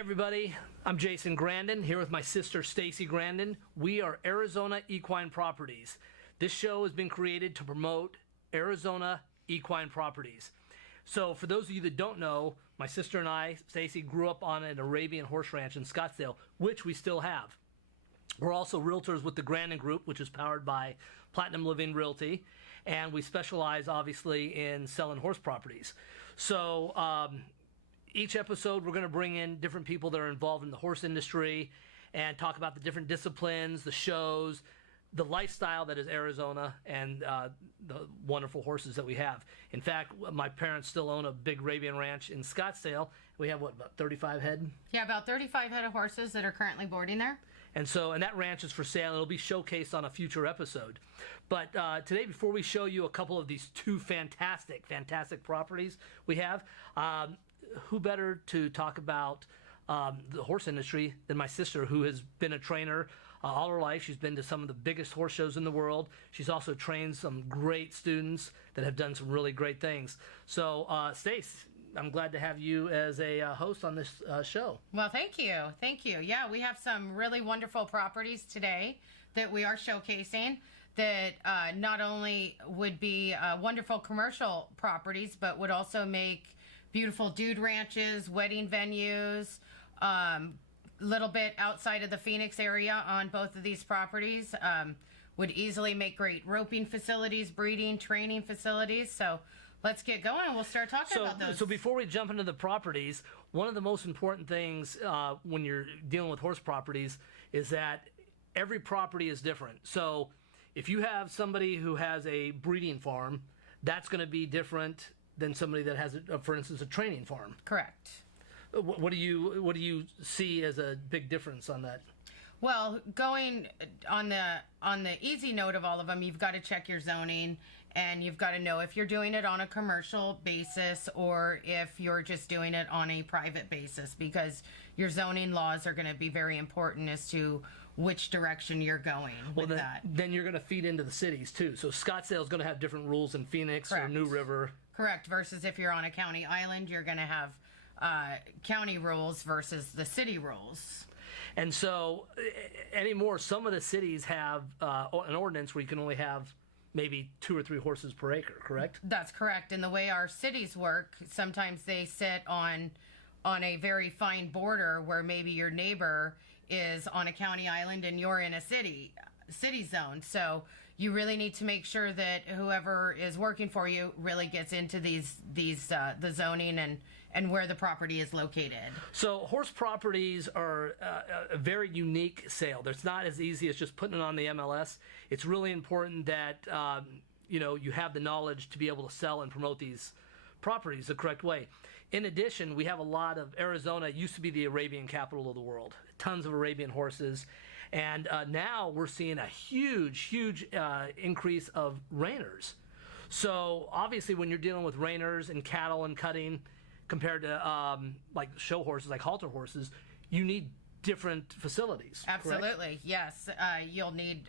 everybody, I'm Jason Grandin here with my sister Stacy Grandin. We are Arizona Equine Properties. This show has been created to promote Arizona equine properties. So for those of you that don't know, my sister and I, Stacy, grew up on an Arabian horse ranch in Scottsdale, which we still have. We're also realtors with the Grandin Group, which is powered by Platinum Living Realty, and we specialize obviously in selling horse properties. So each episode we're going to bring in different people that are involved in the horse industry and talk about the different disciplines, the shows, the lifestyle that is Arizona, and the wonderful horses that we have. In fact, my parents still own a big Arabian ranch in Scottsdale. We have, what, about 35 head? Yeah, about 35 head of horses that are currently boarding there. And that ranch is for sale. It'll be showcased on a future episode. But today, before we show you a couple of these two fantastic properties we have, who better to talk about the horse industry than my sister, who has been a trainer all her life. She's been to some of the biggest horse shows in the world. She's also trained some great students that have done some really great things. So, Stace, I'm glad to have you as a host on this show. Well, thank you. Thank you. Yeah, we have some really wonderful properties today that we are showcasing that not only would be wonderful commercial properties, but would also make beautiful dude ranches, wedding venues, little bit outside of the Phoenix area on both of these properties. Would easily make great roping facilities, breeding, training facilities. So let's get going and we'll start talking about those. So before we jump into the properties, one of the most important things when you're dealing with horse properties is that every property is different. So if you have somebody who has a breeding farm, that's going to be different than somebody that has, for instance, a training farm. Correct. What do you see as a big difference on that? Well, going on the easy note of all of them, you've got to check your zoning, and you've got to know if you're doing it on a commercial basis or if you're just doing it on a private basis, because your zoning laws are going to be very important as to which direction you're going with that. Then you're going to feed into the cities too. So Scottsdale is going to have different rules than Phoenix Correct. Or New River. Correct. Versus if you're on a county island, you're going to have county rules versus the city rules. And so anymore, some of the cities have an ordinance where you can only have maybe 2 or 3 horses per acre, correct? That's correct. And the way our cities work, sometimes they sit on a very fine border where maybe your neighbor is on a county island and you're in a city zone. So you really need to make sure that whoever is working for you really gets into the zoning and where the property is located. So horse properties are a very unique sale. It's not as easy as just putting it on the MLS. It's really important that you have the knowledge to be able to sell and promote these properties the correct way. In addition, we have a lot of Arizona. It used to be the Arabian capital of the world. Tons of Arabian horses. And now we're seeing a huge increase of reiners. So obviously when you're dealing with reiners and cattle and cutting compared to like show horses, like halter horses, you need different facilities. Absolutely, correct? Yes. You'll need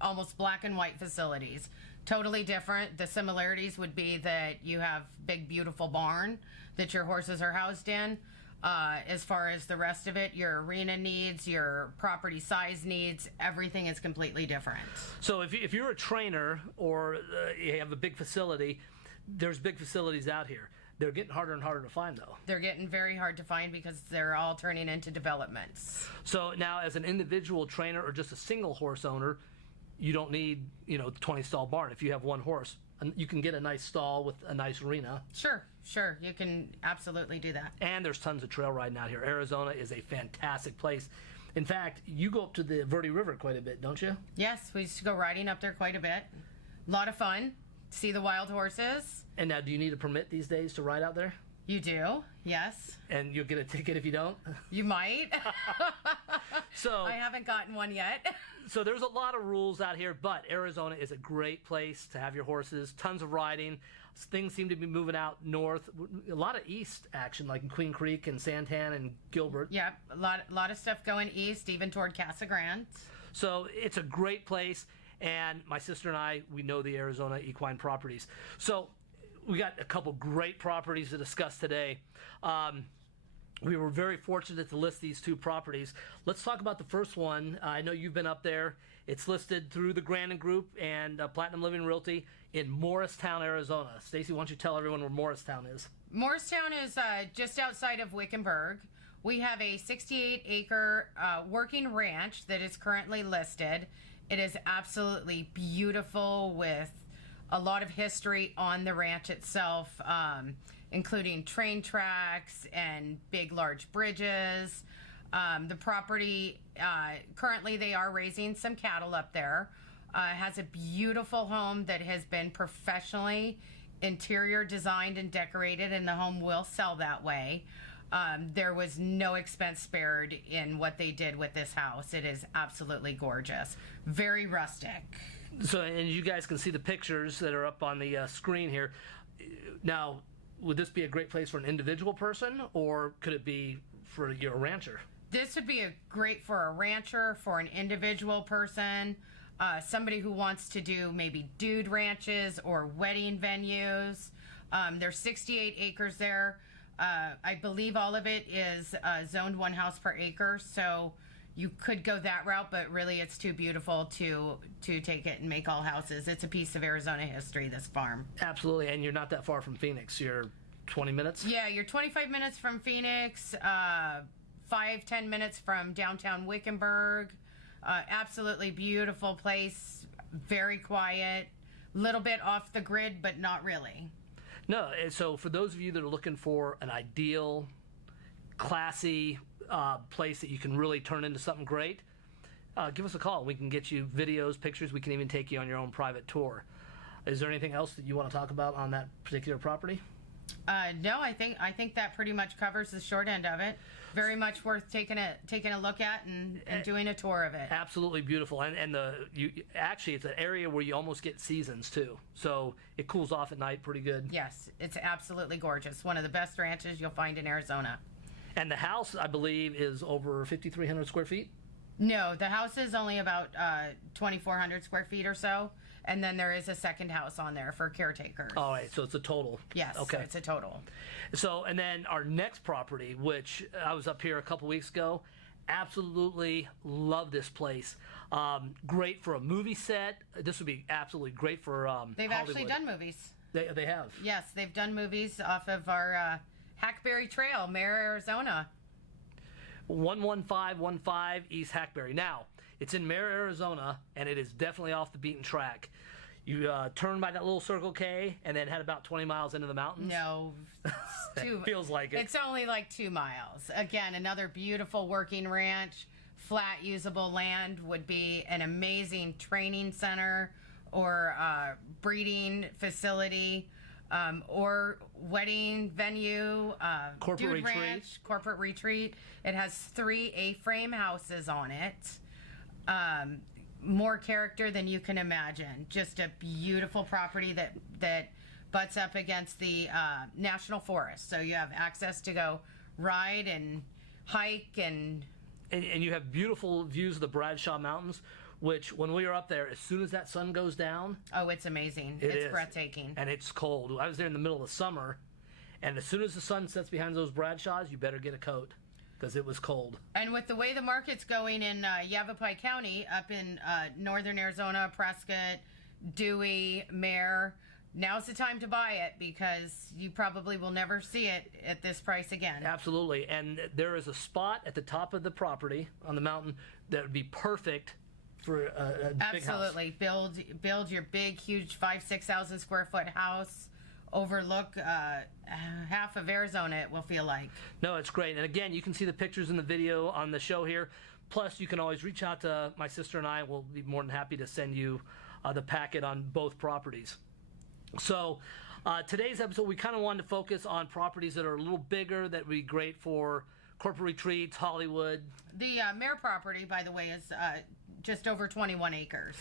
almost black and white facilities. Totally different. The similarities would be that you have big, beautiful barn that your horses are housed in. As far as the rest of it, your arena needs, your property size needs, everything is completely different. So if you're a trainer or you have a big facility, there's big facilities out here. They're getting harder and harder to find, though. They're getting very hard to find because they're all turning into developments. So now as an individual trainer or just a single horse owner, you don't need, 20 stall barn. If you have one horse, you can get a nice stall with a nice arena. Sure. You can absolutely do that. And there's tons of trail riding out here. Arizona is a fantastic place. In fact, you go up to the Verde River quite a bit, don't you? Yes, we used to go riding up there quite a bit. A lot of fun. See the wild horses. And now, do you need a permit these days to ride out there? You do, yes. And you'll get a ticket if you don't? You might. So I haven't gotten one yet. So there's a lot of rules out here, but Arizona is a great place to have your horses. Tons of riding. Things seem to be moving out north. A lot of east action, like in Queen Creek and Santan and Gilbert. Yep, a lot of stuff going east, even toward Casa Grande. So it's a great place. And my sister and I, we know the Arizona equine properties. So we got a couple great properties to discuss today. We were very fortunate to list these two properties. Let's talk about the first one. I know you've been up there. It's listed through the Grandin Group and Platinum Living Realty in Morristown, Arizona. Stacy, why don't you tell everyone where Morristown is? Morristown is just outside of Wickenburg. We have a 68-acre working ranch that is currently listed. It is absolutely beautiful with a lot of history on the ranch itself, including train tracks and big, large bridges. The property, currently they are raising some cattle up there. Has a beautiful home that has been professionally interior designed and decorated, and the home will sell that way. There was no expense spared in what they did with this house. It is absolutely gorgeous. Very rustic. So, and you guys can see the pictures that are up on the screen here. Now, would this be a great place for an individual person, or could it be for your rancher? This would be great for a rancher, for an individual person, somebody who wants to do maybe dude ranches or wedding venues. There's 68 acres there. I believe all of it is zoned 1 house per acre, so you could go that route, but really it's too beautiful to take it and make all houses. It's a piece of Arizona history, this farm. Absolutely, and you're not that far from Phoenix. You're 20 minutes? Yeah, you're 25 minutes from Phoenix, 5-10 minutes from downtown Wickenburg. Absolutely beautiful place, very quiet, little bit off the grid, but not really. No, and so for those of you that are looking for an ideal, classy place that you can really turn into something great, give us a call. We can get you videos, pictures. We can even take you on your own private tour. Is there anything else that you want to talk about on that particular property? No, I think that pretty much covers the short end of it. Very much worth taking a look at and doing a tour of it. Absolutely beautiful, and actually it's an area where you almost get seasons too, so it cools off at night pretty good. Yes, it's absolutely gorgeous. One of the best ranches you'll find in Arizona. And the house, I believe, is over 5,300 square feet? No, the house is only about 2,400 square feet or so, and then there is a second house on there for caretakers. All right, so it's a total. Yes, okay. It's a total. So, and then our next property, which I was up here a couple weeks ago, absolutely love this place. Great for a movie set. This would be absolutely great for They've Hollywood. actually done movies. They have? Yes, they've done movies off of our Hackberry Trail, Mare, Arizona. 11515 East Hackberry. Now, it's in Mare, Arizona, and it is definitely off the beaten track. You turn by that little Circle K and then head about 20 miles into the mountains. No, It feels like it. It's only like 2 miles. Again, another beautiful working ranch, flat usable land, would be an amazing training center or breeding facility, or wedding venue, Corporate dude retreat. ranch, corporate retreat. It has 3 A-frame houses on it. More character than you can imagine. Just a beautiful property that butts up against the National Forest. So you have access to go ride and hike and you have beautiful views of the Bradshaw Mountains, which when we were up there, as soon as that sun goes down... Oh, it's amazing. It's It's breathtaking. And it's cold. I was there in the middle of summer, and as soon as the sun sets behind those Bradshaws, you better get a coat, because it was cold. And with the way the market's going in Yavapai County, up in northern Arizona, Prescott, Dewey, Mare, now's the time to buy it, because you probably will never see it at this price again. Absolutely. And there is a spot at the top of the property on the mountain that would be perfect for a big house. Absolutely. Build your big, huge 5,000-6,000 square foot house. Overlook half of Arizona, it will feel like. No, it's great. And again, you can see the pictures in the video on the show here. Plus, you can always reach out to my sister and I. We'll be more than happy to send you the packet on both properties. So today's episode, we kind of wanted to focus on properties that are a little bigger, that would be great for corporate retreats, Hollywood. The Mare property, by the way, is just over 21 acres.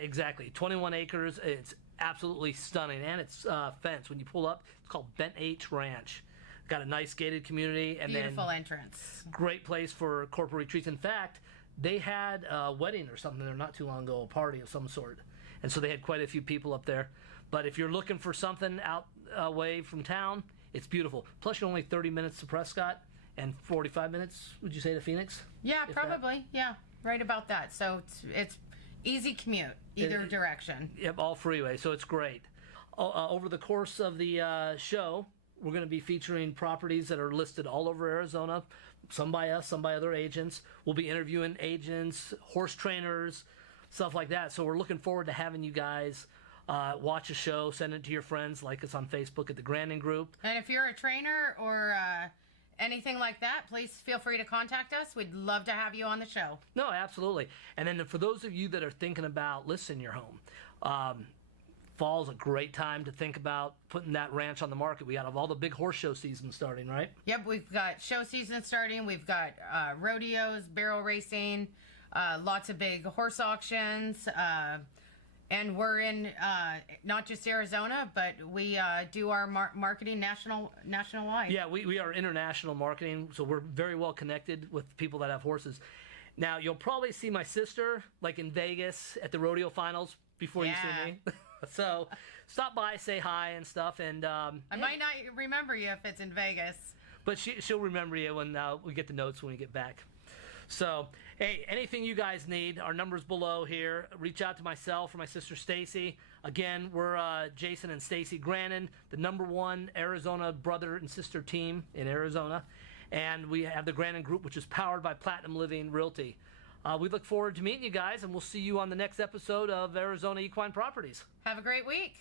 Exactly. 21 acres. It's absolutely stunning. And it's fenced. When you pull up, it's called Bent H Ranch. Got a nice gated community. And Beautiful then entrance. Great place for corporate retreats. In fact, they had a wedding or something there not too long ago, a party of some sort. And so they had quite a few people up there. But if you're looking for something out away from town, it's beautiful. Plus, you're only 30 minutes to Prescott, and 45 minutes, would you say, to Phoenix? Yeah, If probably. Yeah, right about that. So it's easy commute either direction. Yep, all freeway, so it's great. Over the course of the show, we're going to be featuring properties that are listed all over Arizona, some by us, some by other agents. We'll be interviewing agents, horse trainers, stuff like that. So we're looking forward to having you guys watch a show, send it to your friends, like us on Facebook at the Grandin Group. And if you're a trainer or anything like that, please feel free to contact us. We'd love to have you on the show. No, absolutely. And then for those of you that are thinking about listing your home, fall's a great time to think about putting that ranch on the market. We got all the big horse show season starting, right? Yep, we've got show season starting. We've got rodeos, barrel racing, lots of big horse auctions. And we're in not just Arizona, but we do our marketing nationwide. Yeah, we are international marketing, so we're very well connected with people that have horses. Now, you'll probably see my sister, like in Vegas, at the rodeo finals before you see me. So stop by, say hi and stuff. And I might not remember you if it's in Vegas. But she'll remember you when we get the notes when we get back. So, hey, anything you guys need, our number's below here. Reach out to myself or my sister Stacy. Again, we're Jason and Stacy Grandin, the #1 Arizona brother and sister team in Arizona. And we have the Grandin Group, which is powered by Platinum Living Realty. We look forward to meeting you guys, and we'll see you on the next episode of Arizona Equine Properties. Have a great week.